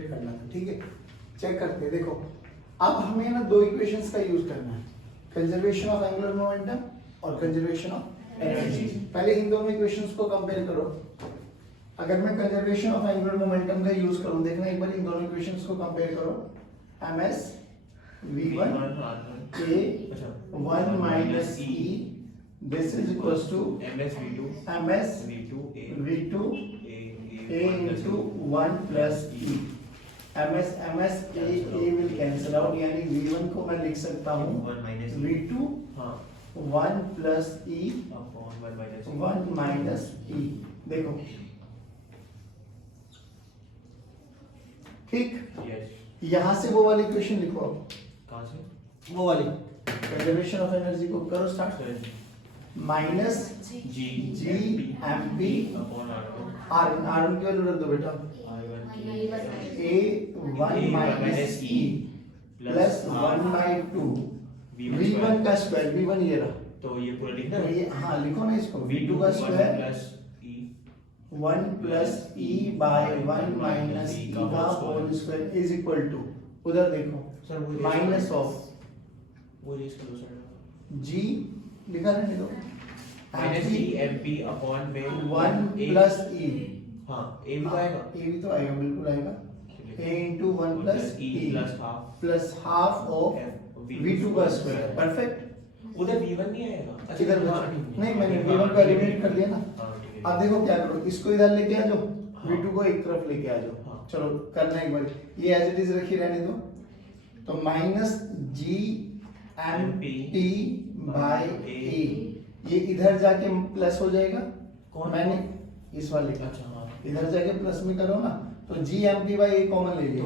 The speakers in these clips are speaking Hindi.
कैलकुलेट करना था, ठीक है। चेक करते हैं, देखो अब हमें ना दो इक्वेशंस का यूज करना है, कंजर्वेशन ऑफ एंगुलर मोमेंटम और कंजर्वेशन ऑफ एनर्जी। पहले इन दोनों इक्वेशंस को कंपेयर करो। अगर मैं कंजर्वेशन ऑफ एंगुलर मोमेंटम का यूज करूं, देखना एक बार इन दोनों इक्वेशंस को कंपेयर करो। ms v1 a 1 minus e, this is equals to ms v2 a into 1 plus e। ms a will cancel out, यानी v1 को मैं लिख सकता हूँ v2 1 plus e 1 minus e। देखो ठीक, यहां से वो वाली इक्वेशन लिखो। अब कहां से? वो वाली कंजर्वेशन ऑफ एनर्जी को करो start. Minus G M P R की वैल्यू रख दो बेटा, ए 1 माइनस ई प्लस 1/2 v1 का स्क्वायर, v1 ये रहा, तो ये पूरा लिखना तो है। ये हाँ लिखो ना इसको, v2 का square plus E 1 plus e by 1 minus e का whole square is equal to, उधर देखो सर वो माइनस ऑफ वो रेस कर दो सर, g लिखा रहने दो, माइनस जी एमपी अपॉन में 1 प्लस e, हां ए भी आएगा, ए भी तो आएगा, बिल्कुल आएगा, a into 1 plus e plus half of v2 का स्क्वायर। परफेक्ट, उधर v1 नहीं आएगा। अच्छा इधर नहीं, मैंने v1 का एलिमिनेट कर दिया ना। अब देखो क्या करो, इसको इधर लेके आ जाओ, v2 को एक तरफ लेके आ जाओ। चलो करना एक बार, ये एज इट इज रखी रहने दो। तो minus G M T by A, ये इधर जाके प्लस हो जाएगा। कौन? मैंने इस वाले का, अच्छा हाँ, इधर जाके प्लस में करो ना, तो G M T by A common ले लियो,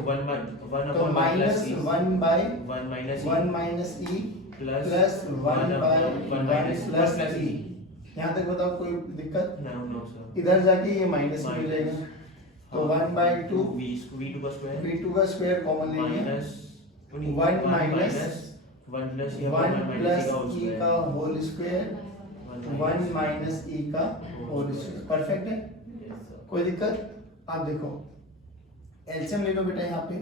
तो minus 1 by 1 minus E plus 1 by 1 plus E. यहाँ तक बताओ कोई दिक्कत? नो सर, इधर जाके ये माइनस में जाएगा, तो 1/2 v2 का स्क्वायर, v2 का स्क्वायर कॉमन ले लिया, 1 माइनस 1 प्लस 1 प्लस e का होल स्क्वायर 1 माइनस e का होल स्क्वायर। परफेक्ट है, कोई दिक्कत? आप देखो एलसीएम ले लो बेटा, यहाँ पे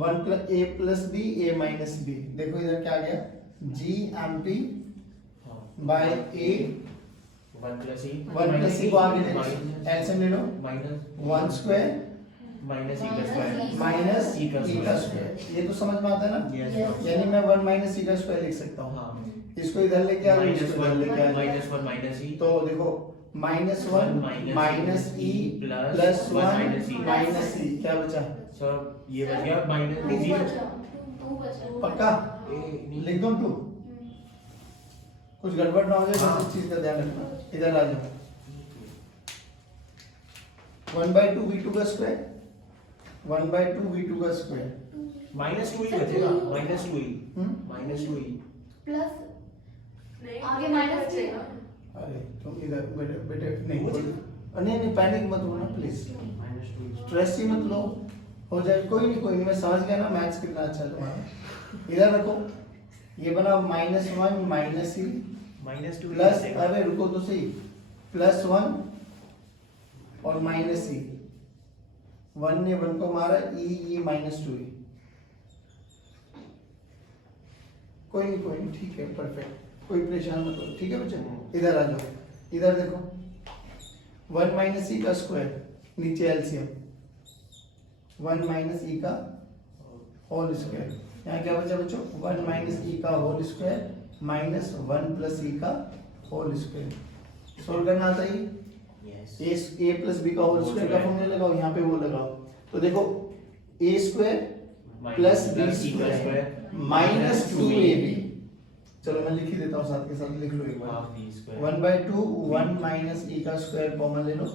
1 plus a plus b a minus b, देखो इधर क्या आ गया, g M P by a 1 plus E 1 plus e को आगे ले लो, एलसीएम ले लो, माइनस 1 स्क्वायर माइनस ई का स्क्वायर माइनस ई का e का स्क्वायर। ये तो समझ में आता है ना, Yes. यानी मैं 1 माइनस e का स्क्वायर लिख सकता हूँ। हाँ, इसको इधर लेके आ जाओ, माइनस इसको इधर लेके आ जाओ, -1 माइनस ई, तो देखो minus 1 minus e plus 1 minus e, क्या बचा? सर ये बच गया माइनस जीरो। पक्का लिख दो टू, कुछ गड़बड़ ना हो जाए, हाँ। इस चीज का ध्यान रखना। इधर आ जाओ, 1/2 v2 का स्क्वायर 1/2 v2 का स्क्वायर, -2 ही बचेगा, -2 ही प्लस आगे माइनस बचेगा। अरे तुम इधर बेटे बेटे नहीं नहीं पैनिक मत होना प्लीज, -2 स्ट्रेस ही मत लो, हो जाए कोई नहीं, मैं समझ गया ना मैथ्स कितना अच्छा है तुम्हारा। इधर रखो, ये बना -1 माइनस ई -2 प्लस, अरे रुको तो सही, +1 और माइनस ई, 1 ने 1 को मारा, ई -2 ई, कोई नहीं ठीक है, परफेक्ट, कोई परेशान मत हो, ठीक है बच्चे। इधर आ जाओ, इधर देखो 1 माइनस ई का स्क्वायर, नीचे एलसीएम 1 माइनस ई का होल स्क्वायर, यहाँ क्या बचा बच्चों, 1 माइनस ई का whole square minus 1 plus E का होल स्क्वायर। सोल्व करना आता है, ए प्लस बी का होल स्क्वायर का फॉर्मूला लगाओ, यहाँ पे वो लगाओ, तो देखो A square plus B square minus 2ab। चलो मैं लिख ही देता हूँ, साथ के साथ लिख लो एक बार, 1/2 1 माइनस ई का स्क्वायर कॉमन ले लो,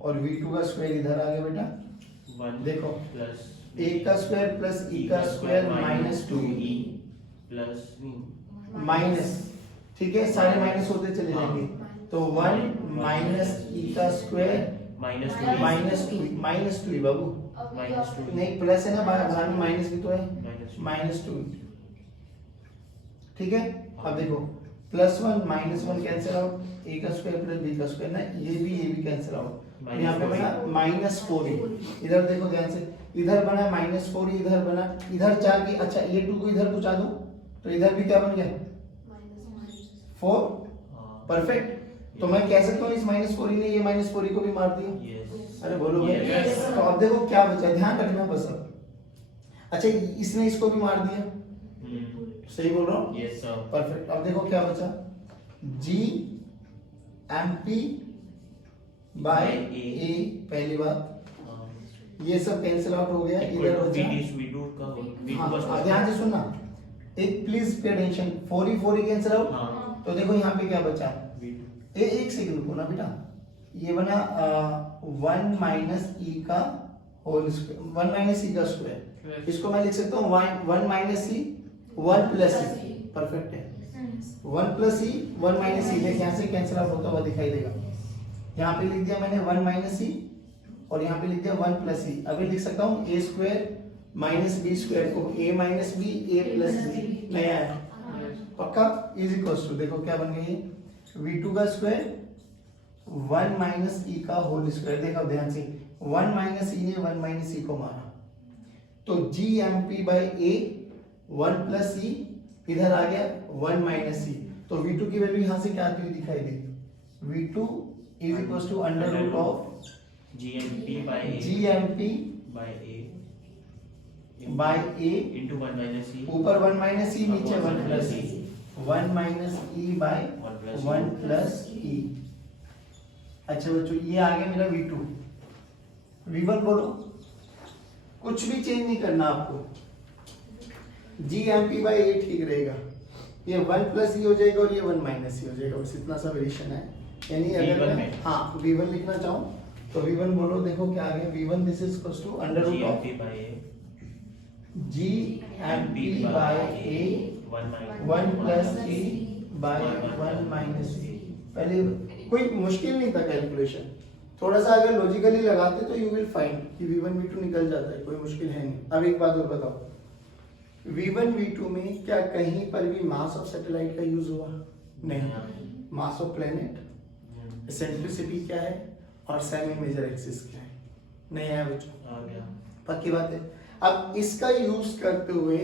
और v2 का स्क्वायर इधर आ गया बेटा, देखो प्लस a का स्क्वायर प्लस e का square minus 2e plus minus, ठीक है, सारे माइनस होते चले जाएंगे, तो 1 माइनस e का स्क्वायर -2 बाबू, -2 नहीं प्लस है ना, बाहर में माइनस भी तो है, -2, ठीक है। अब देखो +1 -1 कैंसिल आउट, a का स्क्वायर प्लस b का स्क्वायर ना, ये भी कैंसिल आउट, यहाँ पे बना -4e। इधर देखो ध्यान से, इधर बना -4e, इधर बना, इधर जाके अच्छा ये 2 को इधर पहुंचा दो तो इधर भी क्या बन गया 4। परफेक्ट। तो मैं कह सकता हूँ इस -4e ने ये -4e को भी मार दिया। Yes. अरे बोलो भाई। Yes. तो अब देखो क्या बचा, ध्यान रखना बस अब। अच्छा इसने इसको भी मार दिया, सही बोल रहा हूँ? Yes, sir. परफेक्ट। अब देखो क्या बचा, जी एम पी बाय ए, पहली बात ये सब कैंसिल आउट हो गया, इधर बचा हाँ, ध्यान से सुनना एक, please pay attention. 4e cancel out. हाँ। तो देखो यहाँ पे क्या बचा, V2. एक सेकंड रुको ना बेटा, ये बना 1 माइनस ई का होल स्क्वायर, 1 माइनस ई का स्क्वायर। इसको मैं लिख सकता हूँ 1 माइनस ई 1 प्लस ई। परफेक्ट है। 1 प्लस ई 1 माइनस ई, यहाँ से कैंसिल आउट होता हुआ दिखाई देगा। यहाँ पे लिख दिया मैंने 1 माइनस ई और यहाँ पे लिख दिया 1 प्लस ई। अभी लिख सकता हूँ ए स्क्वायर माइनस बी स्क्वायर को ए माइनस बी ए प्लस बी, नया है पक्का। इज इक्वल्स टू देखो क्या बन गई, v2 का स्क्वायर 1 माइनस ई का होल स्क्वायर। देखो ध्यान से, 1 माइनस ई ने 1 माइनस ई को मारा, तो G M P by A 1 plus E, इधर आ गया 1 माइनस ई। तो v2 की वैल्यू यहाँ से क्या आती हुई दिखाई देगी, v2 is equals to under root of GMP by A GMP by A by A into 1 minus E. ऊपर 1 माइनस ई, नीचे 1 plus E, 1 minus E by 1 plus E. अच्छा बच्चों ये आ गया मेरा v2। v1 बोलो, कुछ भी चेंज नहीं करना आपको, जी एम पी बाई ए ठीक रहेगा, ये 1 प्लस ई हो जाएगा और ये 1 माइनस ई हो जाएगा, बस इतना सा वेरिएशन है। यानी अगर मैं हाँ v1 लिखना चाहूँ तो v1 बोलो, देखो क्या आ गया, v1 this is equals to under root of GMP by A G M P by A 1 plus E by 1 minus E. पहले कोई मुश्किल नहीं था कैलकुलेशन, थोड़ा सा अगर लॉजिकली लगाते तो यू विल फाइंड कि v1 v2 निकल जाता है, कोई मुश्किल है नहीं। अब एक बात और बताओ, v1 v2 में क्या कहीं पर भी मास ऑफ सैटेलाइट का यूज हुआ? नहीं। मास ऑफ प्लेनेट, एसेंट्रिसिटी क्या है और सेमी मेजर एक्सिस क्या है? नहीं आया बच्चों? आ गया। पक्की बात है। अब इसका यूज करते हुए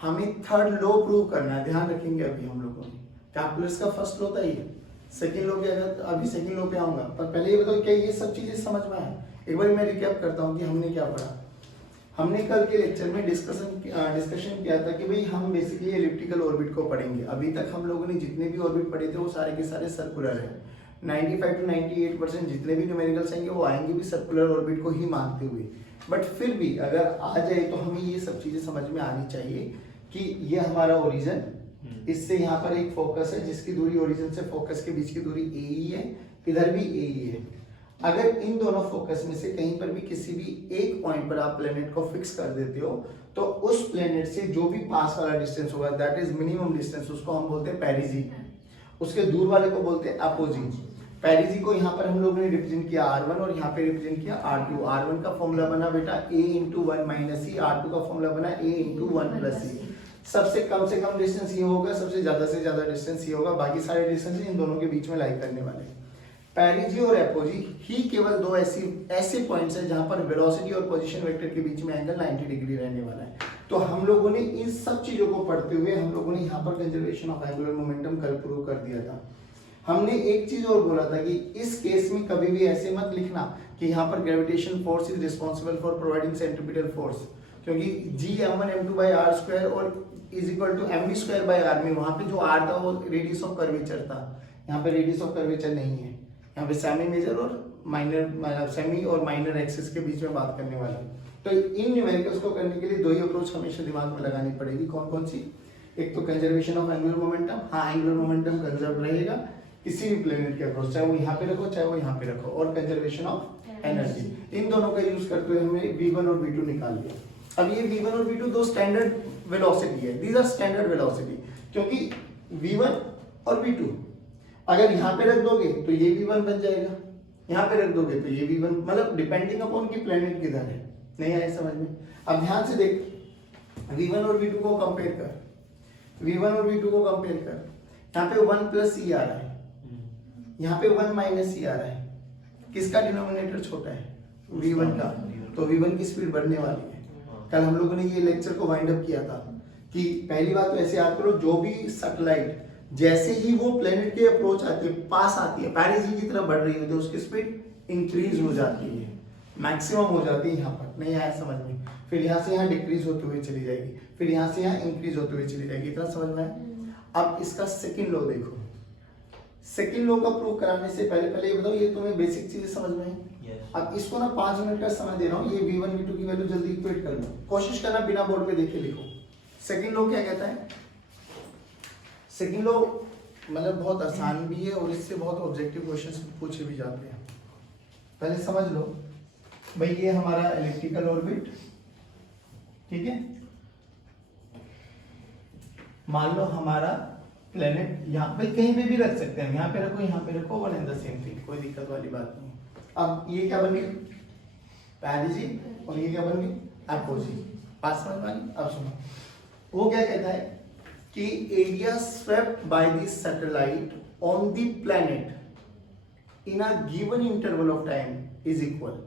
हमें थर्ड लॉ प्रूव करना है, ध्यान रखेंगे अभी हम लोगों ने। कैलकुलस का फर्स्ट लॉ था ये, सेकंड लॉ के अगर अभी सेकंड लॉ पे आऊंगा, पर पहले ये बताओ क्या ये सब चीजें समझ में आए? एक बार मैं रिकैप करता हूँ कि हमने क्या पढ़ा। हमने कल के लेक्चर में डिस्कशन किया था कि भाई हम बेसिकली एलिप्टिकल ऑर्बिट को पढ़ेंगे। अभी तक हम लोगों ने जितने भी ऑर्बिट पढ़े थे वो सारे के सारे सर्कुलर हैं। 95 to 98% जितने भी न्यूमेरिकल्स आएंगे वो आएंगे भी सर्कुलर ऑर्बिट को ही मानते हुए। बट फिर भी अगर आ जाए तो हमें ये सब चीजें समझ में आनी चाहिए कि ये हमारा ओरिजिन, इससे यहाँ पर एक फोकस है जिसकी दूरी ओरिजिन से फोकस के बीच की दूरी ए ही है, इधर भी ए ही है। अगर इन दोनों फोकस में से कहीं पर भी किसी भी एक पॉइंट पर आप प्लेनेट को फिक्स कर देते हो तो उस प्लेनेट से जो भी पास वाला डिस्टेंस होगा, दैट इज मिनिमम डिस्टेंस, उसको हम बोलते हैं पेरिजी। उसके दूर वाले को बोलते हैं अपोजी। पेरिजी को यहाँ पर हम लोगों ने रिप्रेजेंट किया R1 और यहाँ पे रिप्रेजेंट किया R2। R1 का फॉर्मूला बना बेटा a into 1 minus E, R2 का फॉर्मूला बना a इंटू 1 प्लस ई। सबसे कम से कम डिस्टेंस ये होगा, सबसे ज्यादा से ज्यादा डिस्टेंस ये होगा, बाकी सारे डिस्टेंस इन दोनों के बीच में लाई करने वाले हैं। पेरिजी और एपोजी ही केवल दो ऐसे पॉइंट्स हैं जहां पर वेलोसिटी और पोजीशन वेक्टर के बीच में एंगल 90 डिग्री रहने वाला है। तो हम लोगों ने इन सब चीजों को पढ़ते हुए हम लोगों ने यहाँ पर कंजर्वेशन ऑफ एंगुलर मोमेंटम कल प्रूव कर दिया था। हमने एक चीज और बोला था कि इस केस में कभी भी ऐसे मत लिखना कि यहाँ पर gravitation force is responsible for providing centripetal force, क्योंकि जी m1 m2 by r square और is equal to mv square by r में वहां पे जो r था वो रेडियस ऑफ कर्वेचर था, यहाँ पे रेडियस ऑफ कर्वेचर नहीं है। यहाँ पे सेमी मेजर और माइनर, सेमी और माइनर एक्सिस के बीच में बात करने वाले। तो इन न्यूमेरिकल्स को करने के लिए दो ही अप्रोच हमेशा दिमाग में लगानी पड़ेगी। कौन कौन सी? एक तो कंजर्वेशन ऑफ एंगुलर मोमेंटम, हाँ एंगुलर मोमेंटम कंजर्व रहेगा किसी भी प्लेनेट के अप्रोच, चाहे वो यहाँ पे रखो चाहे वो यहाँ पे रखो, और कंजर्वेशन ऑफ एनर्जी। इन दोनों का यूज करते हुए हमने v1 और v2 निकाल लिया। अब ये v1 और v2 दो स्टैंडर्ड वेलोसिटी है, दीज आर स्टैंडर्ड वेलोसिटी, क्योंकि v1 और v2 अगर यहाँ पे रख दोगे तो ये v1 बन जाएगा, यहाँ पे रख दोगे तो ये v1, मतलब डिपेंडिंग अपॉन की प्लेनेट किधर है। नहीं आया समझ में? अब ध्यान से देख, v1 और v2 को कंपेयर कर, v1 और v2 को कंपेयर कर। यहाँ पे 1 प्लस ई आ रहा है, यहाँ पे 1 माइनस ई आ रहा है, किसका डिनोमिनेटर छोटा है? v1 का। तो v1 की स्पीड बढ़ने वाली है। कल हम लोगों ने ये लेक्चर को वाइंड अप किया था कि पहली बात तो ऐसे याद करो, जो भी सैटेलाइट जैसे ही वो प्लेनेट के अप्रोच आती है, पास आती है, पैरिस की तरफ बढ़ रही होती है, उसकी स्पीड इंक्रीज हो जाती है, मैक्सिमम हो जाती है। यहाँ पर नहीं आया समझ में? फिर यहाँ से यहाँ डिक्रीज होते हुए चली जाएगी, फिर यहाँ से यहाँ इंक्रीज होते हुए चली जाएगी। इतना समझ में आया? अब इसका सेकंड लॉ देखो। सेकंड लॉ का प्रूव कराने से पहले ये बताओ, ये तुम्हें बेसिक चीजें समझ में आई? अब इसको ना 5 मिनट का समय दे रहा हूँ, ये v1 v2 की वैल्यू जल्दी इक्वेट कर लो। कोशिश करना बिना बोर्ड पे देखे लिखो। सेकंड लॉ क्या कहता है? सेकंड लॉ मतलब बहुत आसान भी है और इससे बहुत ऑब्जेक्टिव क्वेश्चंस पूछे भी जाते हैं। पहले समझ लो भाई, ये हमारा इलेक्ट्रिकल ऑर्बिट, ठीक है। मान लो हमारा प्लेनेट यहाँ पे कहीं पे भी रख सकते हैं, यहाँ पे रखो, यहाँ पे रखो, one and the same thing, कोई दिक्कत वाली बात नहीं। अब ये क्या बन गई? पैरिजी, और ये क्या बन गई? एपोजी। बात समझ में आई? अब सुनो, वो क्या कहता है कि area swept by the satellite on the planet in a given interval of time is equal.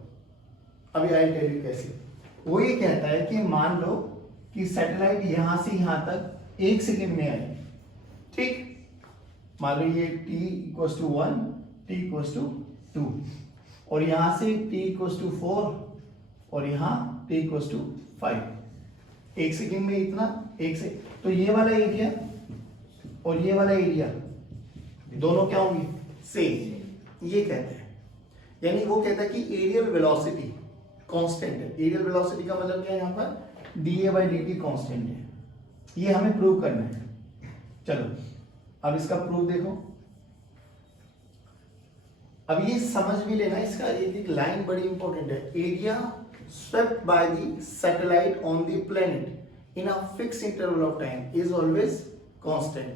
अभी आई टेल यू कैसे। वो ये कहता है कि मान लो कि सैटेलाइट यहां से यहां तक 1 सेकंड में आई, ठीक। मान लो ये t = 1, t = 2, और यहां से t = 4 और यहां t = 5। 1 सेकंड में इतना, 1 से तो ये वाला एरिया और ये वाला एरिया दोनों क्या होंगे? सेम। ये कहते हैं, यानी वो कहता है कि एरियल वेलोसिटी कांस्टेंट है। एरियल वेलोसिटी का मतलब क्या है? यहाँ पर dA/dt कांस्टेंट है। ये हमें प्रूव करना है। चलो अब इसका प्रूफ देखो। अब ये समझ भी लेना, इसका एक लाइन बड़ी इंपॉर्टेंट है। Area swept by the satellite on the planet in a fix interval of time is always constant.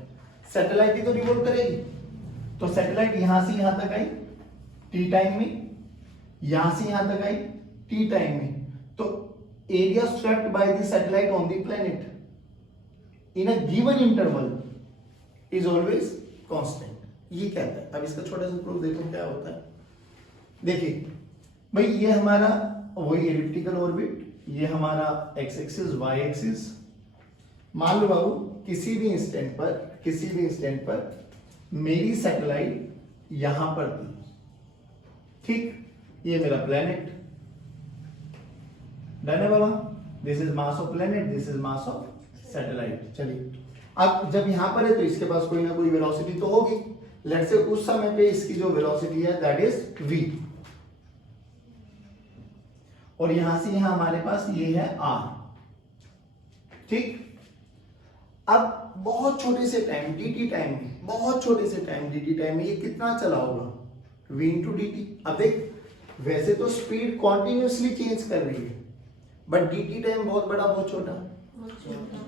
Satellite ही तो रिवॉल्व करेगी, तो सैटेलाइट यहां से यहां तक आई t टाइम में, यहां से यहां तक आई t टाइम में, तो area swept by the satellite on the planet in a given interval is always constant. ये कहता है। अब इसका छोटा सा प्रूफ देखो क्या होता है। देखिए भाई, ये हमारा वही एलिप्टिकल ऑर्बिट, ये हमारा x एक्सिस y एक्सिस। मान लो बाबू किसी भी इंस्टेंट पर मेरी सैटेलाइट यहां पर थी, ठीक। ये मेरा प्लेनेट, डन है बाबा। This is mass of planet, this is mass of satellite. चलिए अब जब यहां पर है तो इसके पास कोई ना कोई वेलोसिटी तो होगी। लेट्स से उस समय पे इसकी जो वेलोसिटी है दैट इज v, और यहां से यहां हमारे पास ये है r, ठीक। अब बहुत छोटे से टाइम dt टाइम में, बहुत छोटे से टाइम dt टाइम में ये कितना चला होगा? v × dt। अब देख, वैसे तो स्पीड कॉन्टिन्यूसली चेंज कर रही है, बट dt टाइम बहुत बड़ा बहुत छोटा।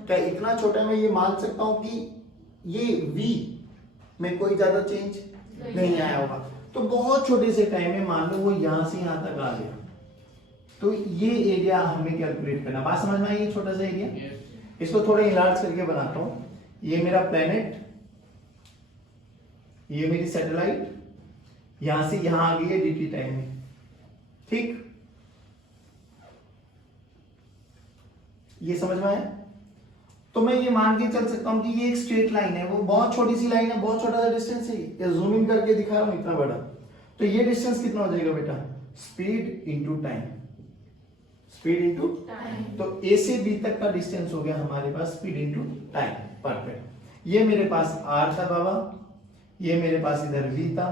क्या इतना छोटा मैं ये मान सकता हूं कि ये v में कोई ज्यादा चेंज नहीं आया होगा? तो बहुत छोटे से टाइम में मान लो वो यहां से यहां तक आ गया, तो ये एरिया हमें कैलकुलेट करना। बात समझ में आई? ये छोटा सा एरिया, इसको थोड़ा इलार्ज करके बनाता हूं। ये मेरा प्लेनेट, ये मेरी सैटेलाइट, यहां से यहां आ गई है dt टाइम में, ठीक। ये समझ में आया? तो मैं ये मान के चल सकता हूं कि ये एक स्ट्रेट लाइन है, वो बहुत छोटी सी लाइन है, बहुत छोटा सा डिस्टेंस है। ये जूम इन करके दिखा रहा हूं इतना बड़ा, तो ये डिस्टेंस कितना हो जाएगा बेटा? Speed into time, speed into time. तो a से b तक का डिस्टेंस हो गया हमारे पास स्पीड इनटू टाइम। परफेक्ट। ये मेरे पास r था बाबा, ये मेरे पास इधर v था।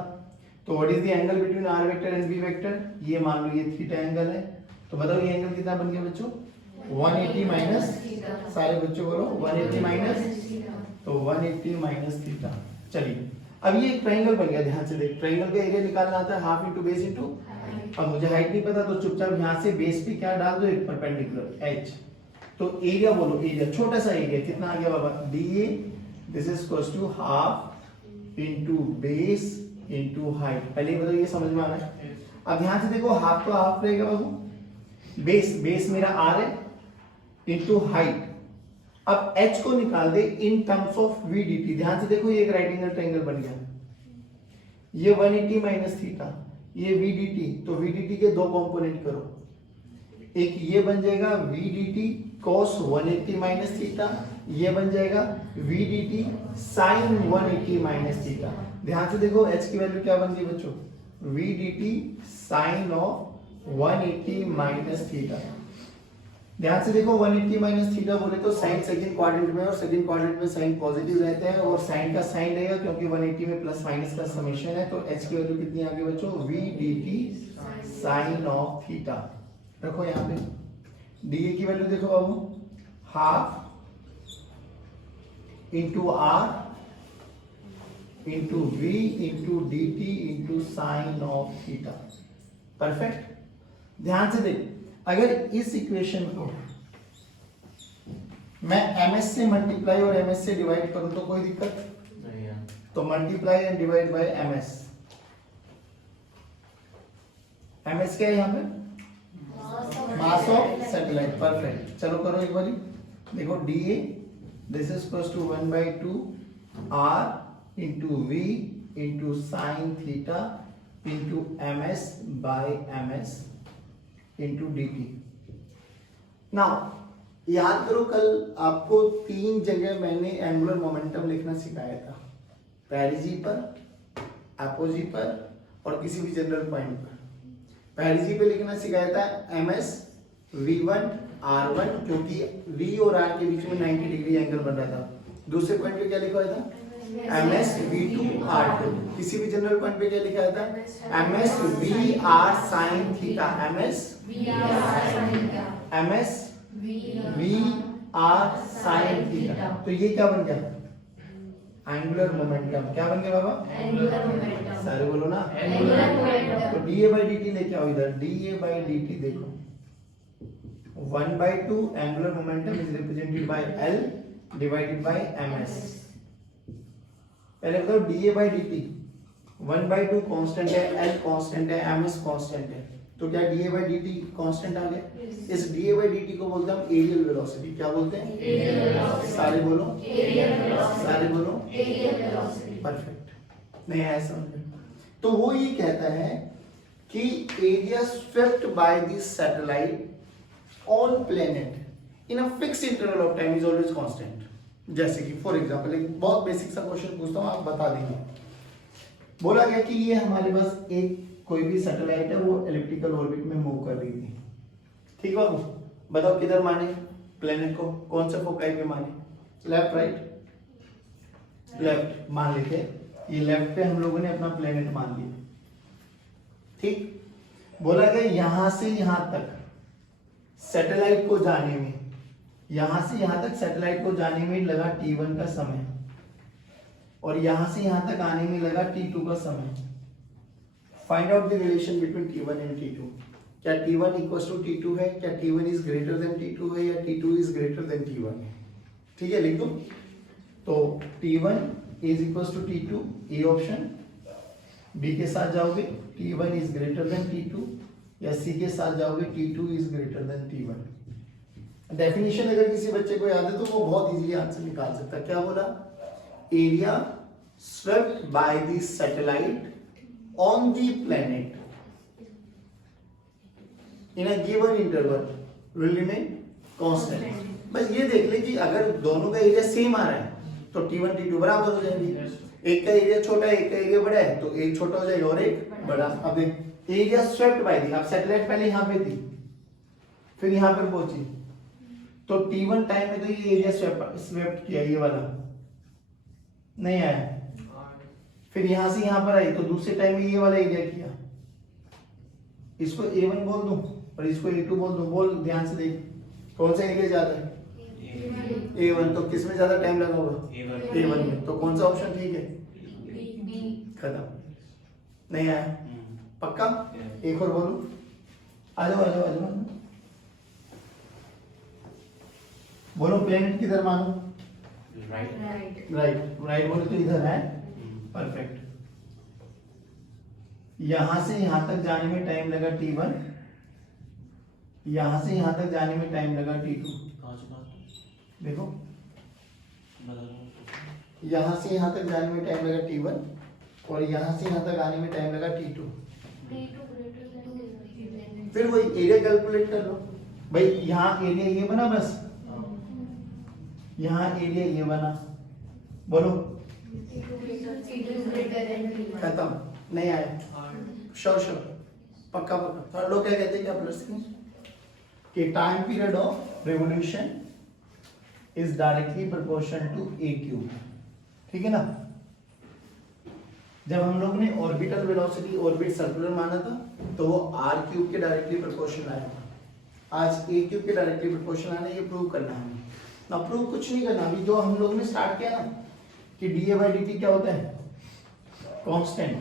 तो what is the angle between r vector and v vector? ये मान लो ये थीटा एंगल है। तो बताओ ये एंगल कितना बन गया बच्चों? 180 माइनस, सारे बच्चों बोलो 180 माइनस, तो 180 माइनस थीटा। चलिए अब ये एक ट्रायंगल बन गया। ध्यान से देख, ट्रायंगल का एरिया निकालना आता है हाफ इंटू बेस इंटू। अब मुझे हाइट नहीं पता तो चुपचाप यहां से बेस पे क्या डाल दो? एक परपेंडिकुलर h। तो एरिया बोलो, एरिया छोटा सा एरिया कितना आ गया बाबा? dA this is equals to half into base into height. पहले बताओ ये समझ में आ रहा है? अब ध्यान से देखो, हाफ तो हाफ रहेगा बाबू, बेस मेरा r है इंटू हाइट। अब h को निकाल दे in terms of v dt। ध्यान से देखो, ये एक राइट एंगल ट्रायंगल बन गया। ये 180 माइनस थीटा, ये v dt, तो v dt के दो कंपोनेंट करो, एक ये बन जाएगा v dt cos 180 minus theta, ये बन जाएगा v dt sin 180 minus theta. ध्यान से देखो h की वैल्यू क्या बन गई बच्चों, v dt sin of 180 minus theta. ध्यान से देखो 180 माइनस थीटा बोले तो साइन सेकंड क्वाड्रेंट में, और सेकंड क्वाड्रेंट में साइन पॉजिटिव रहते हैं और साइन का साइन रहेगा क्योंकि 180 में प्लस माइनस का समेशन है। तो h की वैल्यू कितनी आ गई बच्चों, v dt sin of theta. रखो यहाँ पे dA की वैल्यू देखो बाबू, half into R into v into dt into sine of theta. Perfect. ध्यान से देख, अगर इस इक्वेशन को मैं ms से मल्टीप्लाई और ms से डिवाइड करूं तो कोई दिक्कत नहीं है। तो multiply and divide by ms। ms क्या है यहाँ पे, मास ऑफ सैटेलाइट। परफेक्ट। चलो करो एक बारी, देखो dA this is equals to 1/2 r into v into sine theta into ms by ms into dt। Now याद करो कल आपको 3 जगह मैंने एंगुलर मोमेंटम लिखना सिखाया था, पेरिजी पर, एपोजी पर और किसी भी जनरल पॉइंट पर। पेरिजी पे लिखना सिखाया था ms v1 r1, क्योंकि v और r के बीच में 90 डिग्री एंगल बन रहा था। दूसरे पॉइंट पे क्या लिखा हुआ था, ms v2 r2। किसी भी जनरल पॉइंट पे क्या लिखा था, ms vr sin theta, ms vr sin theta. तो ये क्या बन गया, एंगुलर मोमेंटम। क्या बन गया बाबा, एंगुलर मोमेंटम। सारे बोलो ना, एंगुलर मोमेंटम। तो dA by dt लेके आओ इधर, dA by dt देखो 1/2 angular momentum is represented by L divided by ms। पहले बताओ dA by dt 1/2 कांस्टेंट है, L कांस्टेंट है, ms कांस्टेंट है, तो क्या dA by dt कांस्टेंट आ गया। इस dA by dt को बोलते हैं हम एरियल वेलोसिटी। क्या बोलते हैं, एरियल वेलोसिटी। सारे बोलो, एरियल वेलोसिटी। सारे बोलो, एरियल वेलोसिटी। परफेक्ट। नहीं आया समझ में, तो वो ये कहता है कि area swept by the satellite on planet in a fixed interval of time is always constant. जैसे कि फॉर एग्जांपल एक बहुत बेसिक सा क्वेश्चन पूछता हूं, आप बता देंगे। बोला गया कि ये हमारे पास एक कोई भी सैटेलाइट है, वो इलिप्टिकल ऑर्बिट में मूव कर रही थी, ठीक बाबू। बताओ किधर माने प्लेनेट को, कौन से फोकाई पे माने, लेफ्ट राइट, लेफ्ट मान लेते, ये लेफ्ट पे हम लोगों ने अपना प्लेनेट मान लिया, ठीक। बोला गया यहां से यहां तक सैटेलाइट को जाने में, यहां से यहां तक सैटेलाइट को जाने में लगा t1 का समय, और यहां से यहां तक आने में लगा t2 का समय। Find out the relation between t1 and t2। क्या t1 इक्वल्स टू t2 है, क्या t1 is greater than t2 है, या t2 is greater than t1 है। ठीक है, लिख दो। तो t1 is equals to t2, A option. B के साथ जाओगे t1 is greater than t2, या सी के साथ जाओगे t2 is greater than t1। Definition अगर किसी बच्चे को याद है तो वो बहुत इजीली आंसर निकाल सकता है। क्या बोला, area swept by the satellite on the planet in a given interval will remain constant. बस ये देख ले कि अगर दोनों का एरिया सेम आ रहा है तो t1 t2 बराबर हो जाएंगे। एक का एरिया छोटा है, एक का एरिया बड़ा है, तो एक छोटा हो जाएगा और एक बड़ा। अब देख, एरिया स्वेप्ट बाय दी, अब सैटेलाइट पहले यहाँ पे थी, फिर यहाँ पे पहुंची, तो t1 टाइम में तो ये एरिया स्वेप्ट किया, ये वाला नहीं आया, फिर यहां से यहां पर आई तो दूसरे टाइम में ये वाला एरिया किया। इसको a1 बोल दूं और इसको a2 बोल दूं, बोल ध्यान से देख कौन सा एरिया ज्यादा है, a1। तो किस में ज्यादा टाइम लगा होगा, a1 में। तो कौन सा ऑप्शन ठीक है, खत्म। नहीं आया, पक्का। एक और बोलो, आ जाओ आ जाओ आ जाओ, बोलो प्लेनेट किधर मानो, राइट राइट, राइट बोले तो इधर है, परफेक्ट। यहां से यहां तक जाने में टाइम लगा t1, यहां से यहां तक जाने में टाइम लगा t2। देखो यहां से यहां तक जाने में टाइम लगा t1 और यहां से यहां तक आने में टाइम लगा t2। फिर वही एरिया कैलकुलेट कर लो भाई। यहाँ एरिया ये बना, बस यहाँ एरिया ये बना, बोलो खत्म। नहीं आया? श्योर पक्का पक्का। थर्ड लोग क्या कहते हैं, क्या प्लस कि time period of revolution is directly proportional to a cube. ठीक है ना। जब हम लोग ने ऑर्बिटल वेलोसिटी ऑर्बिट सर्कुलर माना था तो वो आर क्यूब के डायरेक्टली प्रोपोर्शनल आया था। आज ए क्यूब के डायरेक्टली प्रोपोर्शनल आना, ये प्रूव करना है। ना प्रूव कुछ नहीं करना, अभी जो हम लोग ने स्टार्ट किया ना कि डी बाई डी टी क्या होता है, कांस्टेंट,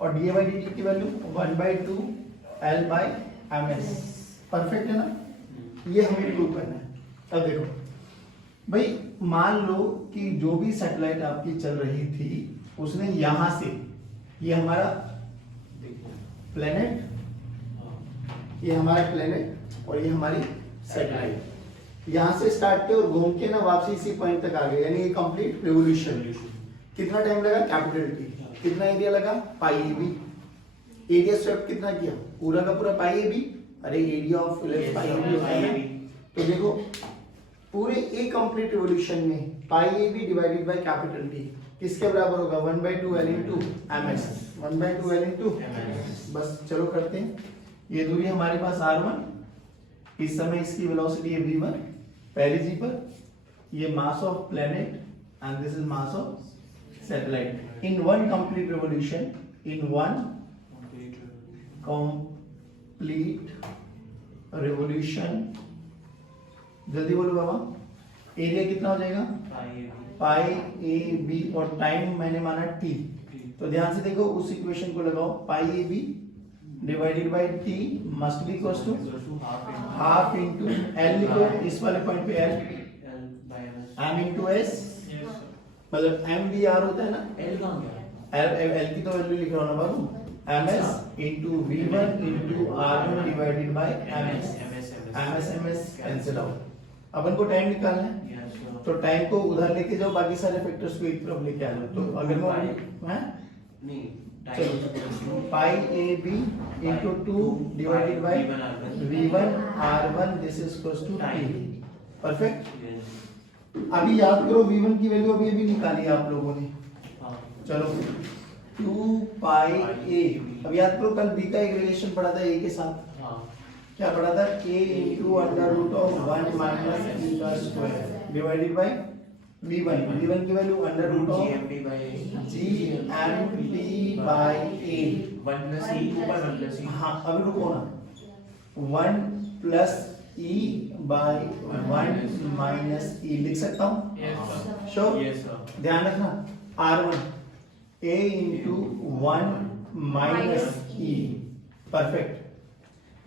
और डी बाई डी टी की value 1/2 L by M S. Perfect है ना। ये हमें प्रूव करना है। अब देखो भाई, मान लो कि जो भी सैटेलाइट आपकी चल रही थी उसने यहां से, ये हमारा प्लेनेट, ये हमारा प्लेनेट और ये हमारी सैटेलाइट, यहां से स्टार्ट किया और घूम के ना वापसी इसी पॉइंट तक आ गए, यानी ये कंप्लीट रिवोल्यूशन। कितना टाइम लगा, कैपिटल टी। कितना एरिया लगा, pi A B. Area swept कितना किया, पूरा का पूरा पाई ए बी। अरे area of pi A B होता है ना। तो देखो पूरे ए कंप्लीट रिवोल्यूशन में pi A B divided by capital T किसके बराबर होगा, 1/2 L into M S. 1/2 L into बस चलो करते हैं। ये दूरी हमारे पास r1, इस समय इसकी वेलोसिटी है v1 पहली जी पर। ये मास of planet and this is mass of satellite in one complete revolution, in one complete revolution. जल्दी बोलो बाबा, एरिया कितना हो जाएगा, पाई ए बी, और टाइम मैंने माना t। तो ध्यान से देखो उस इक्वेशन को लगाओ, pi A B divided by t must be equals to half into l। लिखो इस वाले पॉइंट पे l, m इनटू s, मतलब m भी r होता है ना। l की तो वैल्यू लिख रहा हूं ना बाबू, ms into v1 into r1 divided by ms cancel out. अपन को टाइम निकालना है तो टाइम को उधर लेके जाओ, बाकी सारे फैक्टर्स को एक तरफ लेके आ जाओ। तो अगर मैं चलो pi A B into 2 divided by v1 r1 this is equals to t। Perfect. अभी याद करो v1 की वैल्यू अभी निकाली आप लोगों ने। चलो 2 पाई a, अब याद करो कल b का एक रिलेशन पढ़ा था a के साथ। क्या पढ़ा था, a into under root of 1 minus e का स्क्वायर डिवाइडेड बाय v1 की value under root of gmp by a 1 plus e 1 plus e। हाँ अभी रुको ना, 1 plus e by 1 minus e लिख सकता हूँ। श्योर, ध्यान रखना r1 a into 1 minus e। Perfect.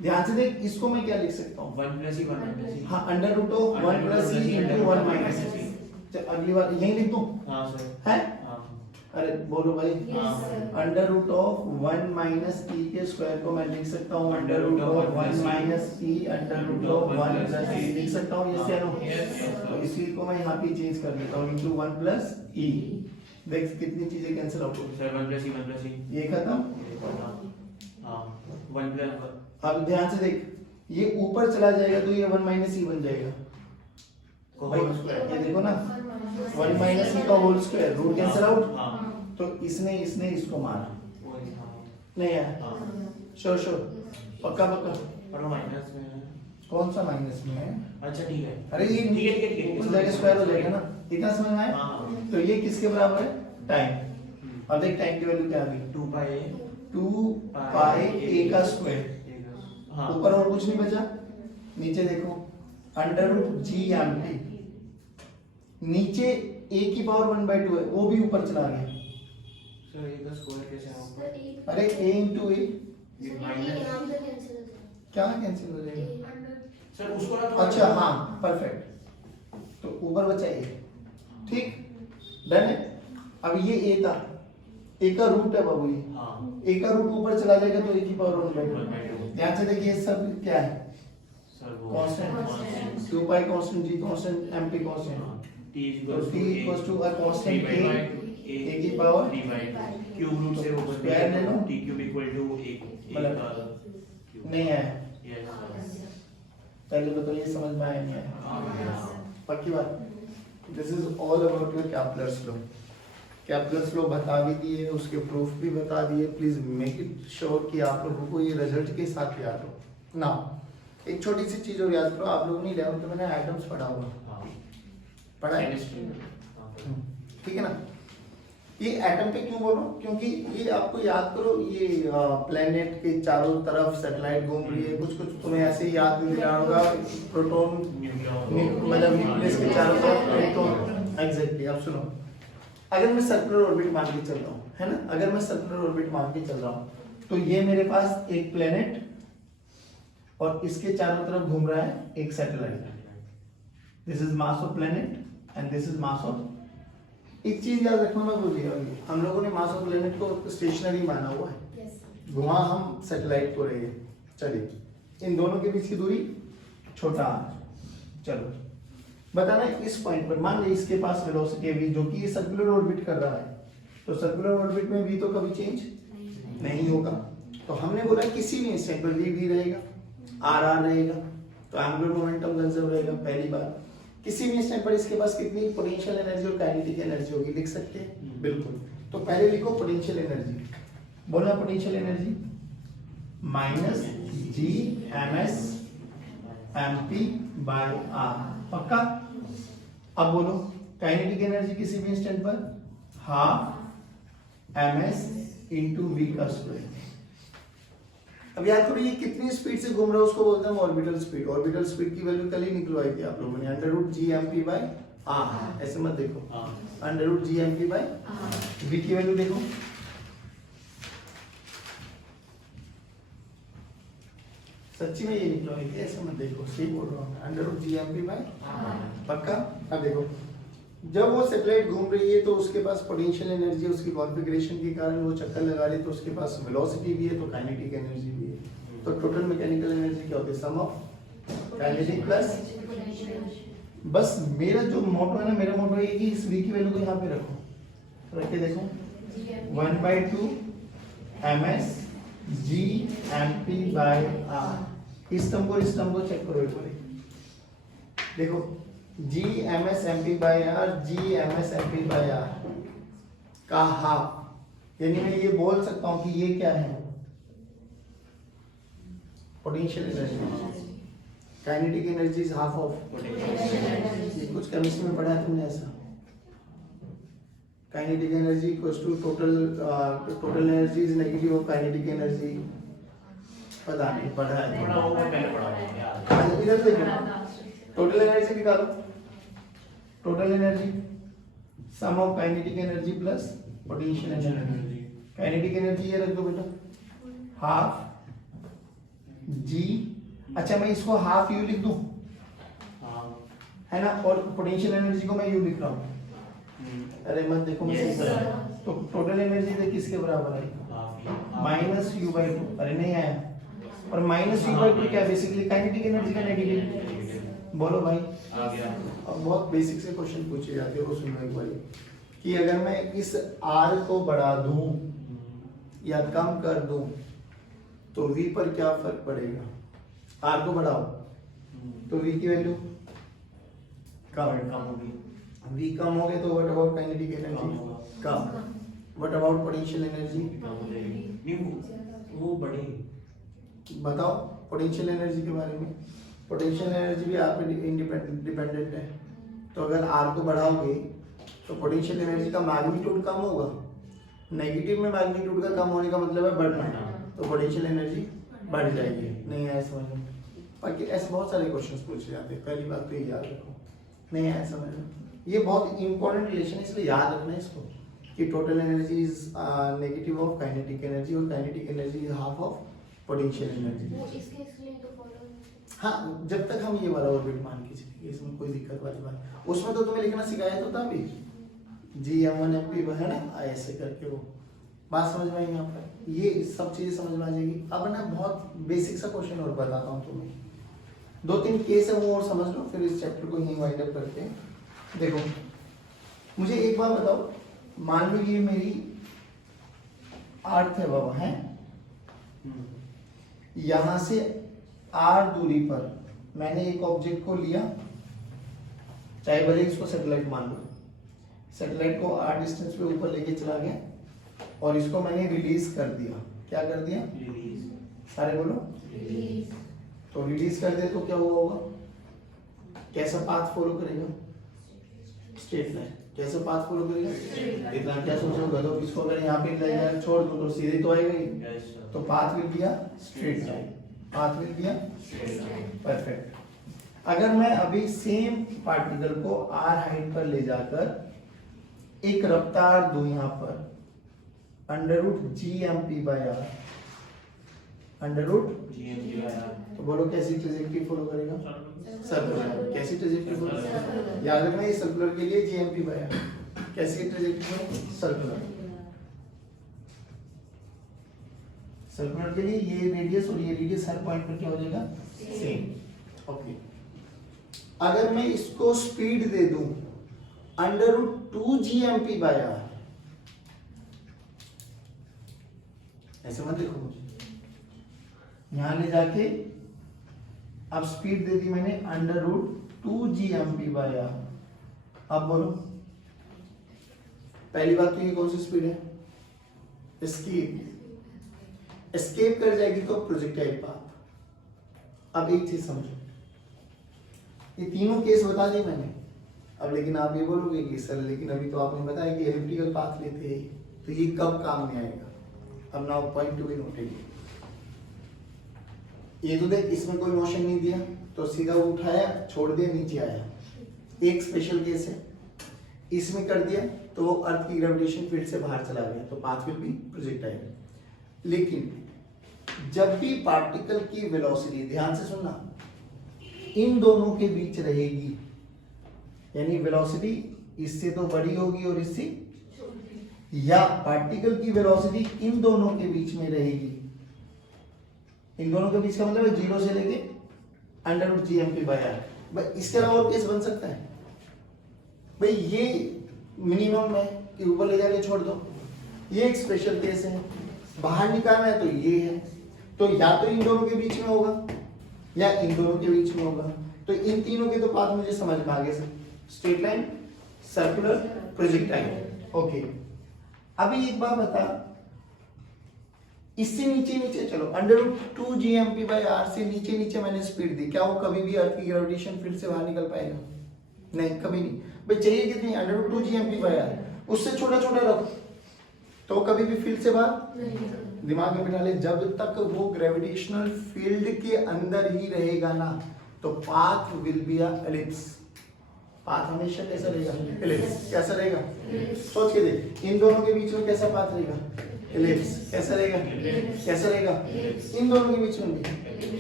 ध्यान से देख, इसको मैं क्या लिख सकता हूँ, 1 प्लस e 1 प्लस e। हाँ under root of 1 plus e into 1 minus e। अगली बार यही लिख दूं, हां सर है। हां अरे बोलो भाई, Yes, sir. Under root of 1 minus e के स्क्वायर को मैं लिख सकता हूँ under root of 1 minus e under root of 1 plus e लिख सकता हूँ। यस या नो। तो इसी को मैं यहाँ पे चेंज कर देता हूँ इनटू 1 प्लस e। देख कितनी चीजें कैंसिल आउट हो गई। Sir 1 plus e 1 plus e। ये खत्म। हां 1 प्लस। अब ध्यान से देख, ये ऊपर चला जाएगा तो ये 1 माइनस e बन जाएगा। भाई ये देखो ना, 1 माइनस e का whole square, root cancel out. हां तो इसने इसको मारा नहीं है। श्योर पक्का पक्का। पर माइनस में है। कौन सा माइनस में है, अच्छा ठीक है। अरे ये ठीक है उस जगह स्क्वायर हो जाएगा ना, इतना समझ में आया। हाँ। तो ये किसके बराबर है, टाइम। अब देख टाइम की वैल्यू क्या आ गई, 2 पाई 2 पाई a का स्क्वायर। हां ऊपर और कुछ नहीं बचा, नीचे देखो अंडर रूट gmt। नीचे a की पावर 1/2 है, वो भी ऊपर चला गया। सर ये का स्क्वायर कैसे है ऊपर? अरे a इंटू a ये माइनस क्या कैंसिल हो जाएगा। सर उसको ना अच्छा हाँ परफेक्ट। तो ऊपर बचा a, ठीक डन है। अब ये a था, a का रूट है बाबू, ये हां a का रूट ऊपर चला जाएगा तो a की पावर 1/2। ध्यान से देखिए सब क्या है, सर वो constant 2 pi constant g constant mp constant. t तो t equals to a constant a की की पावर 3 बाई क्यूब रूट से वो स्क्वायर ले लो। t क्यूब इक्वल टू मतलब नहीं आया, पहले तो ये समझ में आया नहीं आया, पक्की बात। This is all about your Kepler's law. Kepler's law बता भी दिए, उसके प्रूफ भी बता दिए। प्लीज मेक इट श्योर कि आप लोगों को ये रिजल्ट के साथ याद हो ना। एक छोटी सी चीज और याद करो, आप लोगों ने 11th में एटम्स पढ़ा होगा, पढ़ा है? ठीक है ना। ये एटम पे क्यों बोलो, क्योंकि ये आपको याद करो, ये प्लेनेट के चारों तरफ सैटेलाइट घूम रही है, कुछ कुछ तुम्हें ऐसे ही याद नहीं रहा होगा। प्रोटॉन मतलब न्यूक्लियस के चारों तरफ प्रोटॉन। एग्जैक्टली। अब सुनो, अगर मैं सर्कुलर ऑर्बिट मान के चल रहा हूँ, है ना, अगर मैं सर्कुलर ऑर्बिट मान के चल रहा हूँ, तो ये मेरे पास एक प्लेनेट और इसके चारों तरफ घूम रहा है एक satellite. This is mass of planet and this is mass of. एक चीज याद रखना मैं भूल गया, हम लोगों ने मास ऑफ प्लेनेट को स्टेशनरी माना हुआ है, घुमा हम सैटेलाइट को रहे। चलिए, इन दोनों के बीच की दूरी छोटा r। चलो बताना इस पॉइंट पर, मान ली इसके पास वेलोसिटी v जो कि ये सर्कुलर ऑर्बिट कर रहा है, तो सर्कुलर ऑर्बिट में v तो कभी चेंज नहीं होगा। तो हमने बोला किसी भी इंस्टेंट पर v रहेगा, r रहेगा, तो एंगुलर मोमेंटम कंजर्व रहेगा। पहली बात, किसी भी इंस्टेंट पर इसके पास कितनी पोटेंशियल एनर्जी और काइनेटिक एनर्जी होगी, लिख सकते हैं? बिल्कुल। तो पहले लिखो पोटेंशियल एनर्जी, बोलना potential energy minus G M S M P by R, पक्का। अब बोलो काइनेटिक एनर्जी किसी भी इंस्टेंट पर half M S into V का स्क्वायर। अब याद करो ये कितनी स्पीड से घूम रहा है उसको बोलते हैं ऑर्बिटल स्पीड। ऑर्बिटल स्पीड की वैल्यू कल ही निकलवाई थी आप लोगों ने, under root G M P by R. ऐसे मत देखो, under root G M P by V की वैल्यू देखो, सच्ची में ये निकलवाई थी, ऐसे मत देखो, सही बोल रहा हूँ, under root G M P by पक्का। अब देखो, जब वो सैटेलाइट घूम रही है तो उसके पास पोटेंशियल एनर्जी, उसकी कॉन्फ़िगरेशन के कारण वो चक्कर लगा रही है, तो उसके पास वेलोसिटी भी है, तो काइनेटिक एनर्जी भी है। तो टोटल मैकेनिकल एनर्जी क्या होती है? सम ऑफ काइनेटिक प्लस। बस मेरा जो मोटो है ना, मेरा मोटो ये कि इस v की वैल्यू को यहाँ पे रखो, रख के देखो 1/2 ms g mp by r। इस टर्म को चेक करो एक बार, देखो G M S M P by R, G M S M P by R का हाफ, यानी मैं ये बोल सकता हूं कि ये क्या है? Potential energy. Kinetic energy is half of potential. कुछ केमिस्ट्री में पढ़ा है तुमने ऐसा? Kinetic energy equals to total energy is negative of kinetic energy. पता नहीं पढ़ा है, इधर देखो, टोटल एनर्जी निकालो, total energy sum of kinetic energy plus potential energy. Kinetic energy ये रख दो बेटा, हाफ जी, अच्छा मैं इसको हाफ यू लिख दूं, है ना, और पोटेंशियल एनर्जी को मैं यू लिख रहा हूँ। अरे मत देखो, मैं सही कर रहा हूं। तो टोटल एनर्जी देख किसके बराबर आई? Minus U by two. अरे नहीं आया, और माइनस यू बाई टू क्या? बेसिकली काइनेटिक एनर्जी का नेगेटिव। बोलो भाई, आ गया। अब बहुत बेसिक से क्वेश्चन पूछे जाते हैं, वो सुनो एक बार, कि अगर मैं इस r को बढ़ा दूं या कम कर दूं तो v पर क्या फर्क पड़ेगा? r को बढ़ाओ तो v की वैल्यू कम होगी, v कम हो गए तो what about kinetic energy? Come. What about potential energy? वो बढ़ेगी। बताओ पोटेंशियल एनर्जी के बारे में। पोटेंशियल एनर्जी भी आप पे डिपेंडेंट है, तो अगर r को बढ़ाओगे तो पोटेंशियल एनर्जी का मैग्नीट्यूड कम होगा। नेगेटिव में मैग्नीट्यूड का कम होने का मतलब है बढ़ना, तो पोटेंशियल एनर्जी बढ़ जाएगी। नहीं आया समझ में? बाकी ऐसे बहुत सारे क्वेश्चंस पूछे जाते हैं, पहली बात तो ये याद रखो। नहीं आया समझ में? ये बहुत इंपॉर्टेंट रिलेशन है, इसलिए याद रखना है इसको, कि total energy is negative of kinetic energy और kinetic energy is half of potential energy. हाँ, जब तक हम ये वाला ऑर्बिट मान के चलेंगे इसमें कोई दिक्कत वाली बात। उसमें तो तुम्हें लिखना सिखाया तो था भी, G M one M P है ना, ऐसे करके वो बात समझ में आई यहाँ पर, ये सब चीजें समझ में आ जाएगी। अब ना बहुत बेसिक सा क्वेश्चन और बताता हूँ तुम्हें, 2-3 केस है वो और समझ लो, फिर इस चैप्टर को यहीं वाइंड अप करते हैं। देखो मुझे एक बात बताओ, मान लो ये मेरी अर्थ है बाबा, है यहां से r दूरी पर मैंने एक ऑब्जेक्ट को लिया, चाहे भले इसको सैटेलाइट मान लो, सैटेलाइट को r डिस्टेंस पे ऊपर लेके चला गया और इसको मैंने रिलीज कर दिया। क्या कर दिया? सारे बोलो। तो रिलीज कर दे तो क्या हुआ होगा? कैसा पाथ फॉलो करेगा? Straight line. कैसा पाथ फॉलो करेगा? इतना क्या सोच रहे हो? तो इसको अगर यहाँ पे ले जाए छोड़ दो तो सीधे तो आएगा ही। तो path will be a straight line. Path will be a perfect. अगर मैं अभी सेम पार्टिकल को r हाइट पर ले जाकर एक रफ्तार दूं यहाँ पर √g_m_p/r, तो बोलो कैसी ट्रेजेक्टरी फॉलो करेगा? सर्कुलर। कैसी ट्रेजेक्टरी फॉलो करेगा? याद रखना ये सर्कुलर के लिए g_m_p/r। कैसी ट्रेजेक्टरी? सर्कुलर। सर्कुलर के लिए ये रेडियस और ये रेडियस हर पॉइंट पर क्या हो जाएगा? सेम। ओके। अगर मैं इसको स्पीड दे दूं √2g_m_p/r, ऐसे मत देखो मुझे, यहां ले जाके अब स्पीड दे दी मैंने √2g_m_p/r। अब बोलो पहली बात तो ये कौन सी स्पीड है? एस्केप। एस्केप कर जाएगी तो प्रोजेक्टाइल पाथ। अब एक चीज समझो, ये तीनों केस बता दिए मैंने। अब लेकिन आप ये बोलोगे कि सर लेकिन अभी तो आपने बताया कि एलिप्टिकल पाथ लेते हैं, तो ये कब काम में आएगा? अब now point to be noted. ये तो देख इसमें कोई मोशन नहीं दिया तो सीधा उठाया छोड़ दिया नीचे आया, एक स्पेशल केस है। इसमें कर दिया तो वो अर्थ की ग्रेविटेशन फील्ड से बाहर चला गया, तो पाथ विल बी प्रोजेक्टाइल। लेकिन जब भी पार्टिकल की वेलोसिटी, ध्यान से सुनना, इन दोनों के बीच रहेगी, यानी वेलोसिटी इससे तो बड़ी होगी और इससे, या पार्टिकल की वेलोसिटी इन दोनों के बीच में रहेगी। इन दोनों के बीच का मतलब है 0 से लेके √g_m_p/r। भाई इसके अलावा और केस बन सकता है? भाई ये मिनिमम है कि ऊपर ले जाके छोड़ दो, ये एक स्पेशल केस है। बाहर निकालना है तो ये है, तो या तो इन दोनों के बीच में होगा या इन दोनों के बीच में होगा। तो इन तीनों के तो पाथ मुझे समझ में आ गए sir, straight line, circular, projectile. Okay. अभी एक बात बता, इससे नीचे नीचे चलो, √2g_m_p/r से नीचे नीचे मैंने स्पीड दी, क्या वो कभी भी अर्थ की ग्रेविटेशन फील्ड से बाहर निकल पाएगा? नहीं, कभी नहीं। भाई चाहिए कितनी? √2g_m_p/r। उससे छोटा छोटा रखो तो कभी भी फील्ड से बाहर नहीं। दिमाग में बिठा ले, जब तक वो ग्रेविटेशनल फील्ड के अंदर ही रहेगा ना, तो path will be a ellipse. Path हमेशा कैसा रहेगा? एलिप्स। कैसा रहेगा? सोच के देख, इन दोनों के बीच में कैसा पाथ रहेगा? एलिप्स। कैसा रहेगा? कैसा रहेगा? इन दोनों के बीच में भी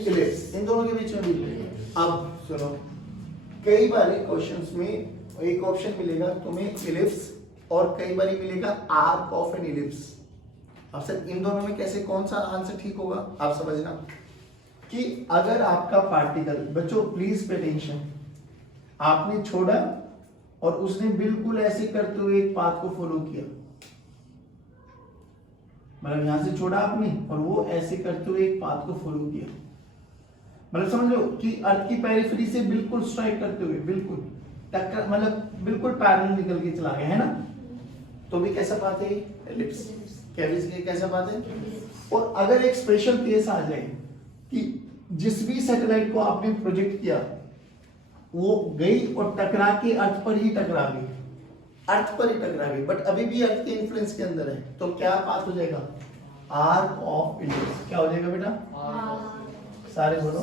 एलिप्स, इन दोनों के बीच में भी। अब सुनो, कई बार क्वेश्चंस में एक ऑप्शन मिलेगा तुम्हें एलिप्स और कई बार मिलेगा आर्क ऑफ एन एलिप्स। अब सर इन दोनों में कैसे, कौन सा आंसर ठीक होगा? आप समझना कि अगर आपका पार्टिकल, बच्चों प्लीज पे टेंशन, आपने छोड़ा और उसने बिल्कुल ऐसे करते हुए एक पाथ को फॉलो किया, मतलब यहां से छोड़ा आपने और वो ऐसे करते हुए एक पाथ को फॉलो किया, मतलब समझ लो कि अर्थ की पेरिफेरी से बिल्कुल स्ट्राइक करते हुए, बिल्कुल टक्कर, मतलब बिल्कुल पैरेलल निकल के चला गया, है ना? तो भी कैसा पाथ है? एलिप्स। कैसा बात है? और अगर एक स्पेशल केस आ जाए कि जिस भी सैटेलाइट को आपने प्रोजेक्ट किया वो गई और टकरा के अर्थ पर ही टकरा गई, अर्थ पर ही टकरा गई, बट अभी भी अर्थ के इन्फ्लुएंस के अंदर है, तो क्या पाथ हो जाएगा? Arc of ellipse. क्या हो जाएगा बेटा? सारे बोलो।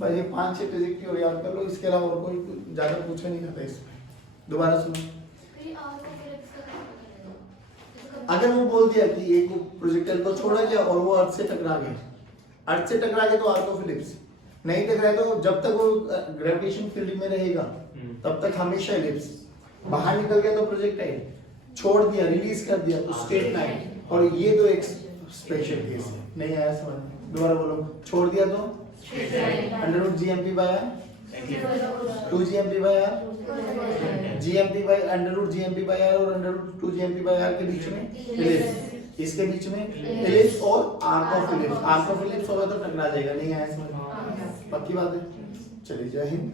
भाई ये 5-6 ट्रेजेक्टरी और याद कर लो, इसके अलावा और कोई ज्यादा पूछा नहीं करता इसमें। दोबारा सुनो, अगर वो बोल दिया कि एक प्रोजेक्टाइल को छोड़ा गया और वो अर्थ से टकरा गया, अर्थ से टकरा गया तो आर्क ऑफ एलिप्स, नहीं टकराया तो जब तक वो ग्रेविटेशन फील्ड में रहेगा तब तक हमेशा एलिप्स। बाहर निकल गया तो प्रोजेक्टाइल, छोड़ दिया, रिलीज कर दिया तो स्ट्रेट लाइन। और ये तो एक स्पेशल केस है। नहीं आया समझ? दोबारा बोलो, छोड़ दिया तो √g_m_p/r, 2 GMP by R, GMP by under root GMP by R और under root 2 GMP by R के बीच में इलिप्स, इसके बीच में इलिप्स और arc of ellipse. Arc of ellipse होगा तो टकरा जाएगा, नहीं आया इसमें, पक्की बात है। चलिए जय हिंद।